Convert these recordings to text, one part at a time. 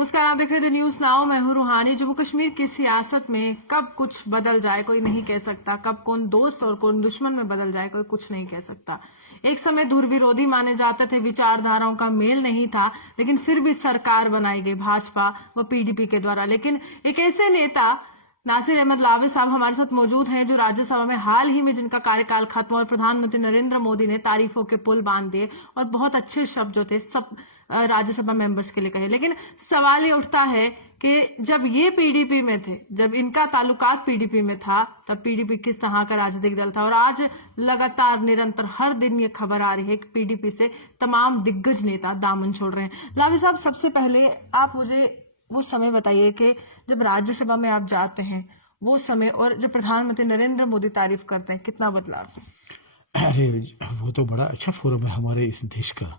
नमस्कार, आप देख रहे थे न्यूज नाउ। मैं हूं रूहानी। जम्मू कश्मीर की सियासत में कब कुछ बदल जाए कोई नहीं कह सकता, कब कौन दोस्त और कौन दुश्मन में बदल जाए कोई कुछ नहीं कह सकता। एक समय दूर विरोधी माने जाते थे, विचारधाराओं का मेल नहीं था, लेकिन फिर भी सरकार बनाई गई भाजपा व पीडीपी के द्वारा। लेकिन एक ऐसे नेता नासिर अहमद लावे साहब हमारे साथ मौजूद हैं जो राज्यसभा में हाल ही में जिनका कार्यकाल खत्म और प्रधानमंत्री नरेंद्र मोदी ने तारीफों के पुल बांध दिए और बहुत अच्छे शब्द जो थे सब राज्यसभा मेंबर्स के लिए कहे। लेकिन सवाल ये उठता है कि जब ये पीडीपी में थे, जब इनका ताल्लुकात पीडीपी में था, तब पीडीपी किस तरह का राजनीतिक दल था। और आज लगातार निरंतर हर दिन ये खबर आ रही है कि पीडीपी से तमाम दिग्गज नेता दामन छोड़ रहे हैं। लावे साहब, सबसे पहले आप मुझे वो समय बताइए कि जब राज्यसभा में आप जाते हैं वो समय और जब प्रधानमंत्री नरेंद्र मोदी तारीफ करते हैं, कितना बदलाव है? अरे वो तो बड़ा अच्छा फोरम है हमारे इस देश का।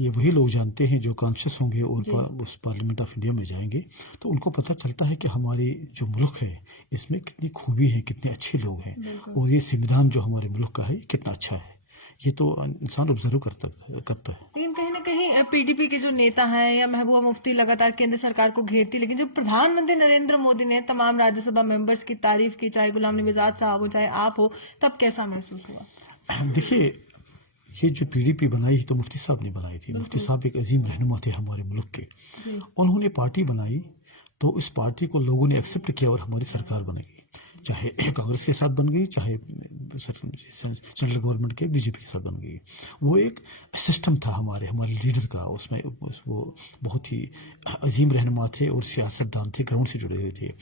ये वही लोग जानते हैं जो कॉन्शियस होंगे और उस पार्लियामेंट ऑफ इंडिया में जाएंगे तो उनको पता चलता है कि हमारी जो मुल्क है इसमें कितनी खूबी है, कितने अच्छे लोग हैं और ये संविधान जो हमारे मुल्क का है कितना अच्छा है। ये तो इंसान ऑब्जर्व करता है। लेकिन कहीं ना कहीं पीडीपी के जो नेता हैं या महबूबा मुफ्ती लगातार केंद्र सरकार को घेरती, लेकिन जब प्रधानमंत्री नरेंद्र मोदी ने तमाम राज्यसभा मेंबर्स की तारीफ की, चाहे गुलाम नबी आजाद साहब हो चाहे आप हो, तब कैसा महसूस हुआ? देखिए, ये जो पीडीपी बनाई तो मुफ्ती साहब ने बनाई थी। मुफ्ती साहब एक अजीम रहनुमा थे हमारे मुल्क के। उन्होंने पार्टी बनाई तो इस पार्टी को लोगों ने एक्सेप्ट किया और हमारी सरकार बनेगी, चाहे कांग्रेस के साथ बन गई, चाहे सेंट्रल गवर्नमेंट के बीजेपी के साथ बन गई। वो एक सिस्टम था हमारे लीडर का, उसमें वो बहुत ही अजीम रहनुमा थे और सियासतदान थे, ग्राउंड से जुड़े हुए थे।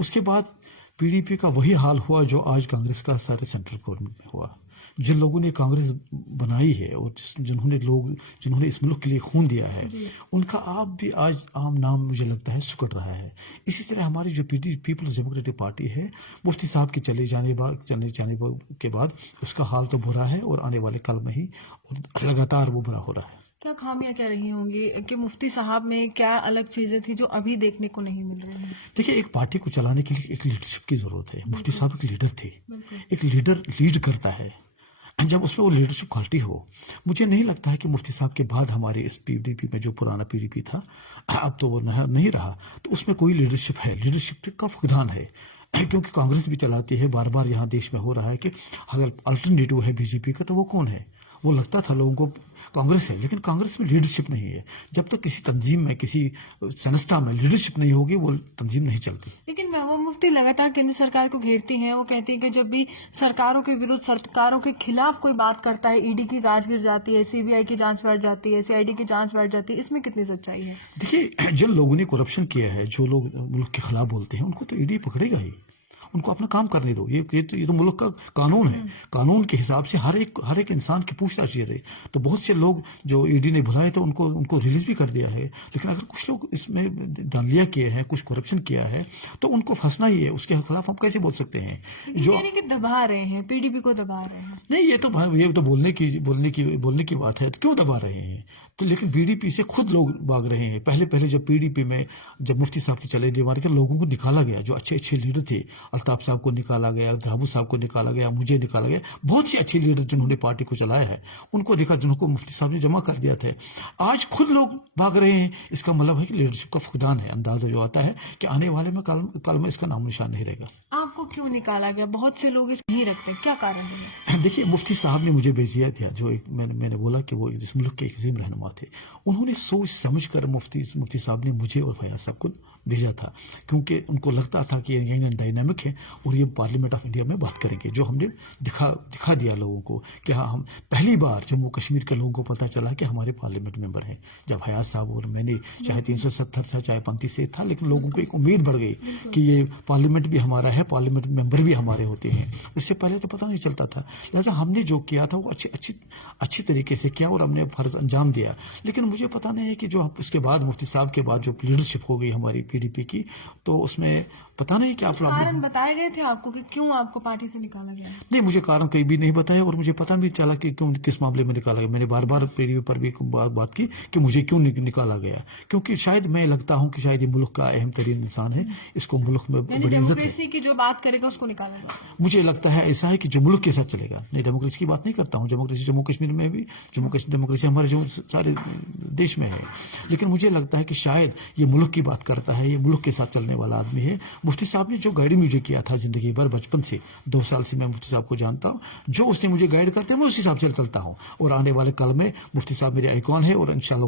उसके बाद पीडीपी का वही हाल हुआ जो आज कांग्रेस का सारे सेंट्रल गवर्नमेंट में हुआ। जिन लोगों ने कांग्रेस बनाई है और जिन्होंने इस मुल्क के लिए खून दिया है, उनका आप भी आज आम नाम मुझे लगता है सुकड़ रहा है। इसी तरह हमारी जो पीपल्स डेमोक्रेटिक पार्टी है, मुफ्ती साहब के चले जाने के बाद उसका हाल तो बुरा है और आने वाले कल में ही लगातार वो बुरा हो रहा है। क्या खामियां क्या रही होंगी कि मुफ्ती साहब में क्या अलग चीजें थी जो अभी देखने को नहीं मिल रही हैं? देखिए, एक पार्टी को चलाने के लिए एक लीडरशिप की जरूरत है। मुफ्ती साहब एक लीडर थे। एक लीडर लीड करता है, जब उसमें वो लीडरशिप क्वालिटी हो। मुझे नहीं लगता है कि मुफ्ती साहब के बाद हमारे इस पीडीपी में जो पुराना पीडीपी था अब तो वो नहीं रहा, तो उसमें कोई लीडरशिप है, लीडरशिप का फुकदान है। क्योंकि कांग्रेस भी चलाती है, बार बार यहाँ देश में हो रहा है कि अगर अल्टरनेटिव है बीजेपी का तो वो कौन है? वो लगता था लोगों को कांग्रेस है, लेकिन कांग्रेस में लीडरशिप नहीं है। जब तक किसी तंजीम में, किसी संस्था में लीडरशिप नहीं होगी वो तंजीम नहीं चलती। लेकिन महबूबा मुफ्ती लगातार केंद्र सरकार को घेरती हैं। वो कहती है कि जब भी सरकारों के विरुद्ध, सरकारों के खिलाफ कोई बात करता है, ईडी की गाज गिर जाती है, सीबीआई की जांच बढ़ जाती है, सीआईडी की जांच बढ़ जाती है। इसमें कितनी सच्चाई है? देखिए, जिन लोगों ने करप्शन किया है, जो लोग मुल्क के खिलाफ बोलते हैं, उनको तो ईडी पकड़ेगा ही। उनको अपना काम करने दो। ये तो मुल्क का कानून है। कानून के हिसाब से हर एक इंसान की पूछताछ रहे। तो बहुत से लोग जो ईडी ने बुलाए तो उनको रिलीज भी कर दिया है। लेकिन अगर कुछ लोग इसमें दानिया किए हैं, कुछ करप्शन किया है, तो उनको फंसना ही है। उसके खिलाफ हम कैसे बोल सकते हैं? जो यानी कि दबा रहे हैं, पीडीपी को दबा रहे हैं। नहीं, ये तो बोलने की बात है। तो क्यों दबा रहे हैं? तो लेकिन पीडीपी से खुद लोग भाग रहे हैं। पहले जब पीडीपी में जब मुफ्ती साहब की चले मार के लोगों को निकाला गया, जो अच्छे लीडर थे, अल्ताफ साहब को निकाला गया, दाबू साहब को निकाला गया, मुझे निकाला गया, बहुत से अच्छे लीडर जिन्होंने पार्टी को चलाया है उनको जिनको मुफ्ती साहब ने जमा कर दिया था, आज खुद लोग भाग रहे हैं। इसका मतलब है कि लीडरशिप का फुकदान है। अंदाजा जो आता है कि आने वाले में कल में इसका नाम निशान नहीं रहेगा। आपको क्यों निकाला गया? बहुत से लोग इसको नहीं रखते, क्या कारण है? देखिए, मुफ्ती साहब ने मुझे भेजा था, जो एक मैंने बोला कि वो इस मुल्क के एक अजीम रहनुमा थे। उन्होंने सोच समझ कर मुफ्ती साहब ने मुझे और फयाज साहब को भेजा था, क्योंकि उनको लगता था कि ये डायनामिक है और ये पार्लियामेंट ऑफ इंडिया में बात करेंगे। जो हमने दिखा दिया लोगों को कि हाँ, हम पहली बार जम्मू कश्मीर के लोगों को पता चला कि हमारे पार्लियामेंट मेंबर हैं। जब फयाज साहब और मैंने, चाहे 370 था चाहे 35 था, लेकिन लोगों को एक उम्मीद बढ़ गई कि ये पार्लियामेंट भी हमारा है, पार्लियामेंट मेंबर भी हमारे होते हैं। उससे पहले तो पता नहीं चलता था। लिहाजा हमने जो किया था वो अच्छी तरीके से किया और हमने फर्ज अंजाम दिया। लेकिन मुझे पता नहीं है कि जो उसके बाद मुफ्ती साहब के बाद जो लीडरशिप हो गई हमारी पीडीपी की, तो उसमें पता नहीं क्या कारण बताए गए थे आपको कि क्यों आपको पार्टी से निकाला गया? नहीं, मुझे कारण कहीं भी नहीं बताया और मुझे पता भी चला कि क्यों, किस मामले में निकाला गया। मैंने बार बार पीडीपी पर भी बात की कि मुझे क्यों निकाला गया, क्योंकि शायद मैं लगता हूं कि शायद ये मुल्क का अहम तरीन इंसान है, इसको मुल्क में बड़ी इज्जत है। डेमोक्रेसी की जो बात करेगा उसको निकाला गया। मुझे लगता है ऐसा है कि जो मुल्क के साथ चलेगा, क्या? नहीं, डेमोक्रेसी की बात नहीं करता हूँ। डेमोक्रेसी जम्मू कश्मीर में भी, जम्मू कश्मीर डेमोक्रेसी हमारे जो सारे देश में है। लेकिन मुझे लगता है कि शायद ये मुल्क की बात करता है, ये मुल्क के साथ चलने वाला आदमी है। मुफ्ती साहब ने जो गाइड मुझे किया था जिंदगी भर, बचपन से 2 साल से मैं मुफ्ती साहब को जानता हूँ, जो उसने मुझे गाइड करते हैं मैं उस हिसाब से चलता हूँ। और आने वाले कल में मुफ्ती साहब मेरे आइकॉन है और इंशाअल्लाह।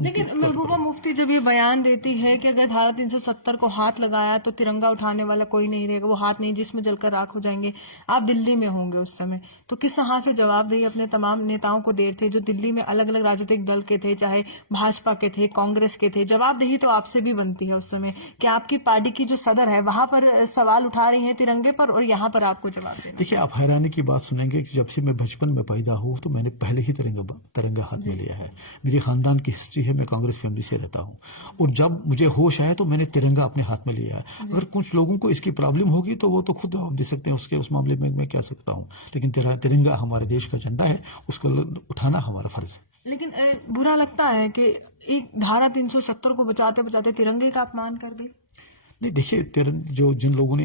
लेकिन महबूबा मुफ्ती जब ये बयान देती है कि अगर धारा 370 को हाथ लगाया तो तिरंगा उठाने वाला कोई नहीं रहेगा, वो हाथ नहीं जिसमें जलकर राख हो जाएंगे। आप दिल्ली में होंगे उस समय, तो किस तरह से जवाबदेही अपने तमाम नेताओं को दे थे जो दिल्ली में अलग अलग राजनीतिक दल के थे, चाहे भाजपा के थे, कांग्रेस के थे? जवाबदेही तो आपसे भी बनती है उस समय कि आपकी पार्टी की जो सदर है वहां पर सवाल उठा रही है तिरंगे पर और यहाँ पर आपको जवाब देना। देखिए, आप हैरानी की बात सुनेंगे कि जब से मैं बचपन में पैदा हुआ तो मैंने पहले ही तिरंगा हाथ में लिया है। मेरे खानदान की हिस्ट्री है, मैं कांग्रेस फैमिली से रहता हूँ और जब मुझे होश आया तो मैंने तिरंगा अपने हाथ में लिया है। अगर कुछ लोगों को इसकी प्रॉब्लम होगी तो वो तो खुद जवाब दे सकते हैं, उसके उस मामले में मैं क्या सकता हूँ। लेकिन तिरंगा हमारे देश का झंडा है, उसको उठाना हमारा फर्ज है। लेकिन बुरा लगता है कि एक धारा 370 को बचाते बचाते तिरंगे का अपमान कर दी। नहीं, देखिए, जिन लोगों ने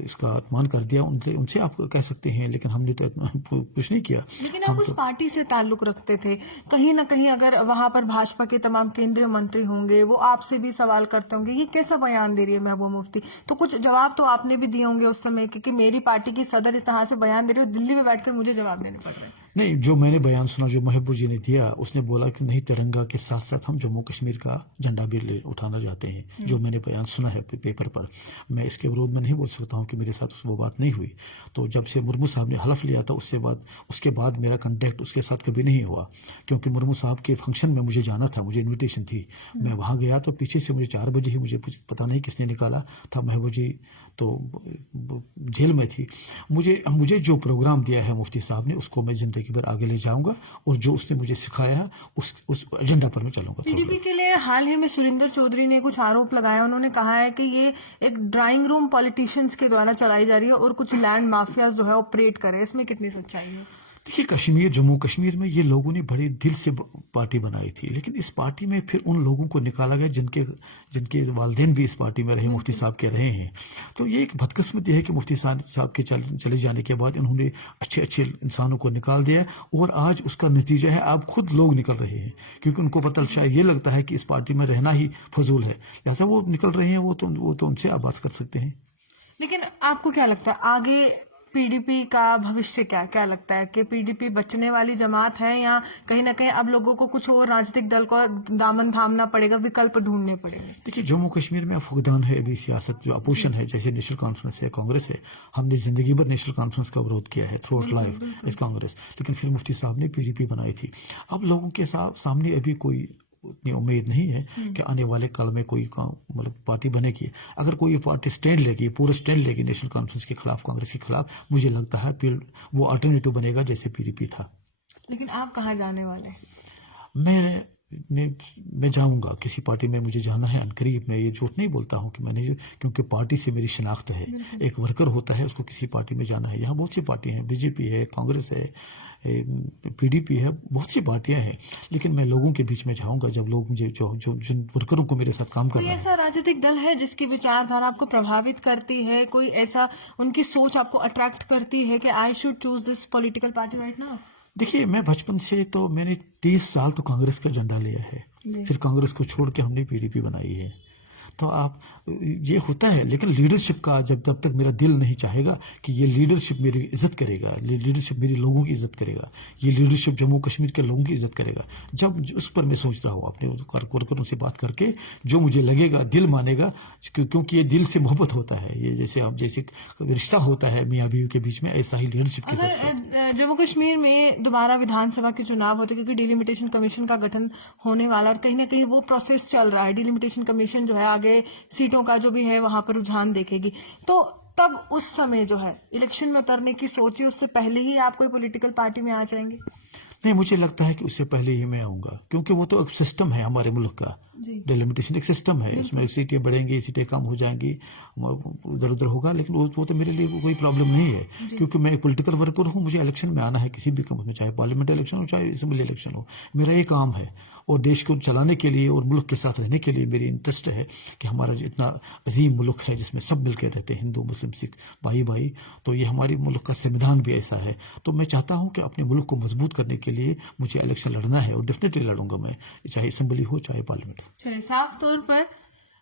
इसका अपमान कर दिया उनसे आप कह सकते हैं, लेकिन हमने तो कुछ नहीं किया। लेकिन आप उस पार्टी से ताल्लुक रखते थे, कहीं ना कहीं अगर वहां पर भाजपा के तमाम केंद्रीय मंत्री होंगे वो आपसे भी सवाल करते होंगे ये कैसा बयान दे रही है महबूबा मुफ्ती, तो कुछ जवाब तो आपने भी दिए होंगे उस समय कि मेरी पार्टी की सदर इस तरह से बयान दे रही है, दिल्ली में बैठकर मुझे जवाब देने पड़ रहे हैं। नहीं, जो मैंने बयान सुना, जो महबूब जी ने दिया, उसने बोला कि नहीं, तिरंगा के साथ साथ हम जम्मू कश्मीर का झंडा भी उठाना चाहते हैं। जो मैंने बयान सुना है पेपर पर, मैं इसके विरोध में नहीं बोल सकता हूँ कि मेरे साथ वो बात नहीं हुई। तो जब से मुर्मू साहब ने हलफ लिया था उसके बाद मेरा कांटेक्ट उसके साथ कभी नहीं हुआ, क्योंकि मुर्मू साहब के फंक्शन में मुझे जाना था, मुझे इन्विटेशन थी। मैं वहाँ गया तो पीछे से मुझे 4 बजे ही, मुझे पता नहीं किसने निकाला था। महबूब जी तो जेल में थी। मुझे जो प्रोग्राम दिया है मुफ्ती साहब ने, उसको मैं जिंदगी भर आगे ले जाऊंगा और जो उसने मुझे सिखाया है उस एजेंडा पर मैं चलूंगा। पीडीपी के लिए हाल ही में सुरिंदर चौधरी ने कुछ आरोप लगाया। उन्होंने कहा है कि ये एक ड्राइंग रूम पॉलिटिशियंस के द्वारा चलाई जा रही है और कुछ लैंड माफिया जो है ऑपरेट करे। इसमें कितनी सच्चाई है? देखिए, जम्मू कश्मीर में ये लोगों ने बड़े दिल से पार्टी बनाई थी, लेकिन इस पार्टी में फिर उन लोगों को निकाला गया जिनके वालिदैन भी इस पार्टी में रहे, मुफ्ती साहब के रहे हैं। तो ये एक बदकिस्मती है कि मुफ्ती साहब के चले जाने के बाद इन्होंने अच्छे इंसानों को निकाल दिया और आज उसका नतीजा है आप खुद लोग निकल रहे हैं, क्योंकि उनको पता शायद ये लगता है कि इस पार्टी में रहना ही फजूल है, जैसा वो निकल रहे हैं। वो तो उनसे आप बात कर सकते हैं। लेकिन आपको क्या लगता है आगे पीडीपी का भविष्य क्या लगता है कि पीडीपी बचने वाली जमात है या कहीं ना कहीं अब लोगों को कुछ और राजनीतिक दल को दामन थामना पड़ेगा, विकल्प ढूंढने पड़ेंगे? देखिए, जम्मू कश्मीर में फुकदान है अभी सियासत, जो अपोजिशन है, जैसे नेशनल कॉन्फ्रेंस है, कांग्रेस है। हमने जिंदगी भर नेशनल कॉन्फ्रेंस का विरोध किया है थ्रू आउट लाइफ इस कांग्रेस, लेकिन फिर मुफ्ती साहब ने पीडीपी बनाई थी। अब लोगों के सामने अभी कोई उतनी उम्मीद नहीं है कि आने वाले कल में कोई मतलब पार्टी बनेगी। अगर कोई पार्टी स्टैंड लेगी, पूरा स्टैंड लेगी नेशनल कॉन्फ्रेंस के खिलाफ, कांग्रेस के खिलाफ, मुझे लगता है फिर वो अल्टरनेटिव बनेगा जैसे पीडीपी था। लेकिन आप कहाँ जाने वाले? मैं जाऊंगा किसी पार्टी में, मुझे जाना है अनकरीब। मैं ये झूठ नहीं बोलता हूँ कि मैंने, क्योंकि पार्टी से मेरी शनाख्त है। एक वर्कर होता है, उसको किसी पार्टी में जाना है। यहाँ बहुत सी पार्टियां हैं, बीजेपी है, कांग्रेस है, पीडीपी है, बहुत सी पार्टियां हैं, लेकिन मैं लोगों के बीच में जाऊंगा जब लोग मुझे जिन वर्करों को मेरे साथ काम करना है। कोई ऐसा राजनीतिक दल है जिसकी विचारधारा आपको प्रभावित करती है, कोई ऐसा उनकी सोच आपको अट्रैक्ट करती है कि I should choose this political party right now? देखिए, मैं बचपन से तो मैंने 30 साल तो कांग्रेस का झंडा लिया है, फिर कांग्रेस को छोड़ के हमने पीडीपी बनाई है। तो आप ये होता है, लेकिन लीडरशिप का जब तक मेरा दिल नहीं चाहेगा कि ये लीडरशिप मेरी इज्जत करेगा, लीडरशिप मेरी लोगों की इज्जत करेगा, ये लीडरशिप जम्मू कश्मीर के लोगों की इज्जत करेगा, जब उस पर मैं सोच रहा हूँ अपने वर्करों से बात करके, जो मुझे लगेगा, दिल मानेगा, क्योंकि ये दिल से मोहब्बत होता है। ये जैसे रिश्ता होता है मियाँ बीवी के बीच में, ऐसा ही लीडरशिप के साथ। जम्मू कश्मीर में दोबारा विधानसभा के चुनाव होते, क्योंकि डिलिमिटेशन कमीशन का गठन होने वाला और कहीं ना कहीं वो प्रोसेस चल रहा है। डिलिमिटेशन कमीशन जो है आगे सीटों का जो भी है वहां पर रुझान देखेगी, तो तब उस समय जो है इलेक्शन में उतरने की सोची, उससे पहले ही आप कोई पॉलिटिकल पार्टी में आ जाएंगे? नहीं, मुझे लगता है कि उससे पहले ही मैं आऊंगा, क्योंकि वो तो एक सिस्टम है हमारे मुल्क का। जी डेलिमिटेशन एक सिस्टम है, इसमें सीटें बढ़ेंगी, सीटें कम हो जाएंगी, उधर उधर होगा, लेकिन वो तो मेरे लिए कोई प्रॉब्लम नहीं है, क्योंकि मैं एक पॉलिटिकल वर्कर हूँ, मुझे इलेक्शन में आना है किसी भी काम में, चाहे पार्लियामेंट इलेक्शन हो चाहे असेंबली इलेक्शन हो, मेरा ये काम है। और देश को चलाने के लिए और मुल्क के साथ रहने के लिए मेरी इंटरेस्ट है कि हमारा जो इतना अजीम मुल्क है जिसमें सब मिलकर रहते हैं, हिंदू मुस्लिम सिख भाई भाई, तो ये हमारे मुल्क का संविधान भी ऐसा है। तो मैं चाहता हूँ कि अपने मुल्क को मजबूत करने के लिए मुझे इलेक्शन लड़ना है, और डेफिनेटली लड़ूंगा मैं, चाहे असेंबली हो चाहे पार्लियामेंट हो। चलिए, साफ तौर पर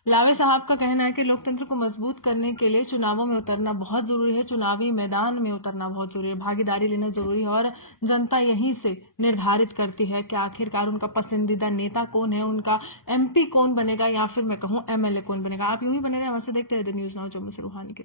लावे साहब का कहना है कि लोकतंत्र को मजबूत करने के लिए चुनावों में उतरना बहुत जरूरी है, चुनावी मैदान में उतरना बहुत जरूरी है, भागीदारी लेना जरूरी है, और जनता यहीं से निर्धारित करती है कि आखिरकार उनका पसंदीदा नेता कौन है, उनका MP कौन बनेगा, या फिर मैं कहूँ MLA कौन बनेगा। आप यूं ही बने रहे, हमसे देखते रहे न्यूज़ नाउ जम्मू से रूहानी के।